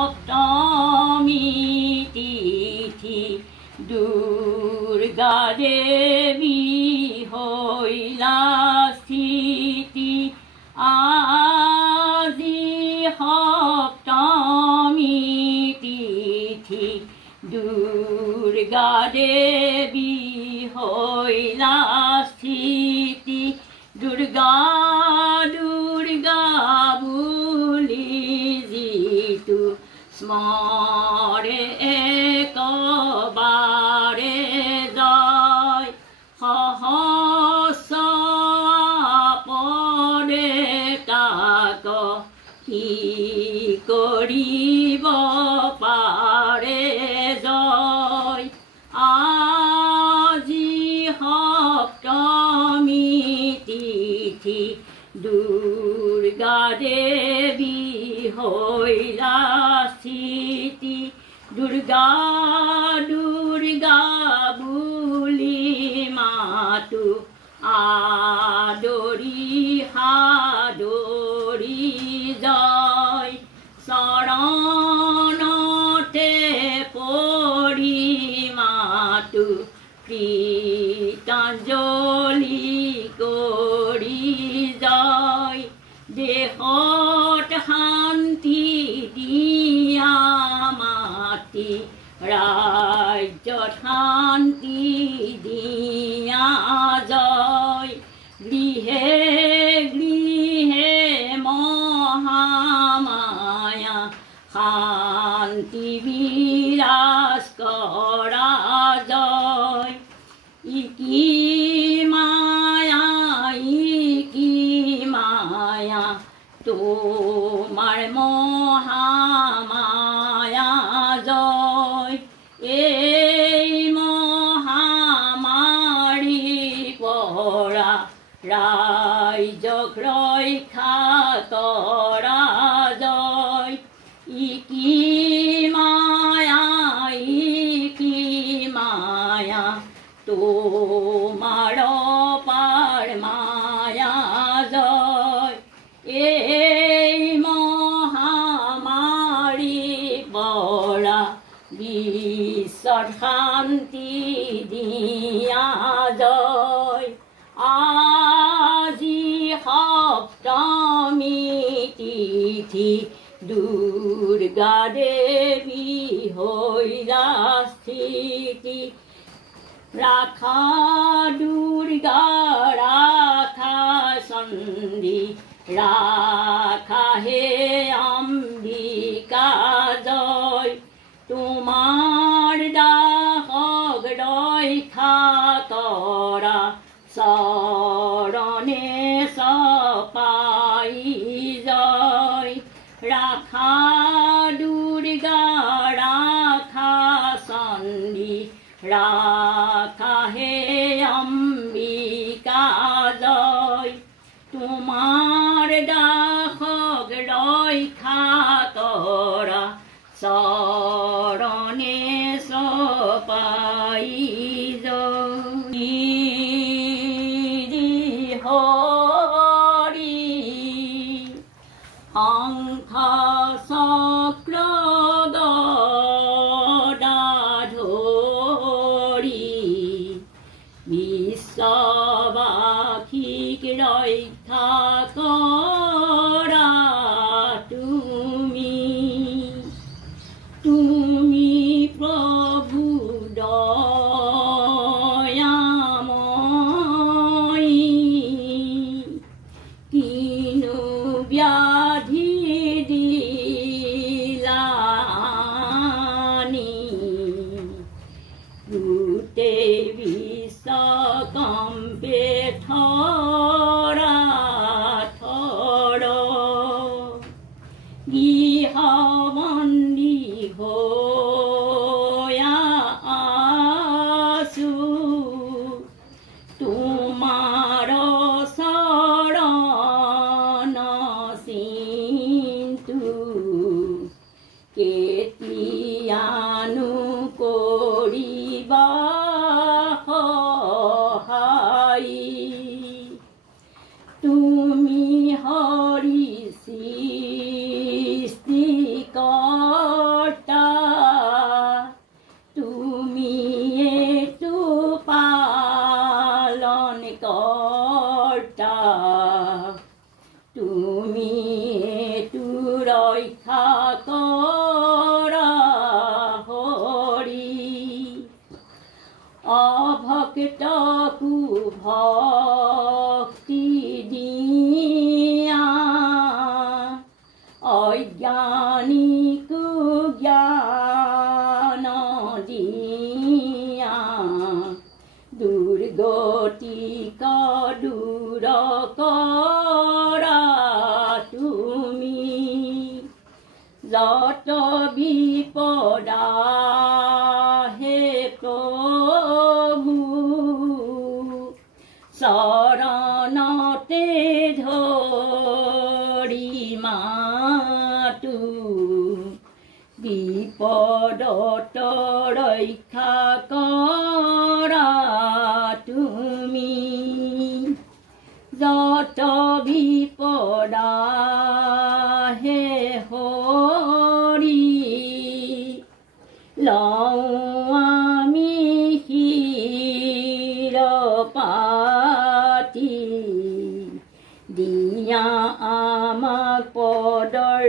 সপ্তমী তিথি দুৰ্গা দেবী হইলা স্থিতি আজি সপ্তমী তিথি দুৰ্গা দেবী হইলা স্থিতি দুৰ্গা দুৰ্গা বুলি যিটো স্মৰে একবাৰে জয় সহস্ৰপদে তাক কি কৰিব পাৰে জয় আজি সপ্তমী তিথি দুৰ্গা দেৱী হইলা স্থিতি দুৰ্গা দুৰ্গা বুলি মাতো আদৰি সাদৰি জয় চৰণতে পৰি মাতো কৃতাঞ্জলি কৰি জয় দেশত শান্তি দিয়া মাতি ৰাজ্যত শান্তি দিয়া জয় গৃহে গৃহে মহামায়া শান্তি বিৰাজ কৰা জয় ইকি মায়া ইকি মায়া তোমাৰ মহামায়া জয় এই মহামাৰী পৰা ৰাইজক ৰক্ষা কৰা জয় ইকি মায়া ইকি মায়া তোমাৰ পাৰ মায়া জয় এই মহামাৰী পৰা বিশ্বত শান্তি দিয়া জয় আজি সপ্তমী তিথি দুৰ্গা দেৱী হইলা স্থিতি ৰাখা দুৰ্গা ৰাখা চণ্ডী ৰাখা হে অম্বিকা জয় তোমাৰ দাসক ৰক্ষা কৰা চৰণে চপাই জয় ৰাখা দুৰ্গা ৰাখা চণ্ডী ৰাখা হে অম্বিকা জয় তোমাৰ দাসক ৰক্ষা কৰা চৰণে চপাই জয় হৰি শংখ চক্ৰ গদা ধৰি বিশ্ববাসীক ৰক্ষা কৰা তুমি প্ৰভু দয়াময়ী কিনো ব্যাধি দিলানি গোটেই বিশ্ব কম্পে থৰা থৰ গৃহবন্দী হৈয়া আছো তোমাৰ চৰণ চিন্তু কেতিয়ানো কৰিবা সহায় তুমি হৰি সৃষ্টি কৰা হৰি অভক্তকো ভক্তি দিয়া অজ্ঞানীকো জ্ঞান দিয়া দুৰ্গতি দূৰ কৰা তুমি যত বিপদ আহে প্ৰভু চৰণতে ধৰি মাতো বিপদত ৰক্ষা কৰা তুমি যত বিপদ আহে হৰি লওঁ আমি শিৰ পাতি দিয়া আমাক পদৰ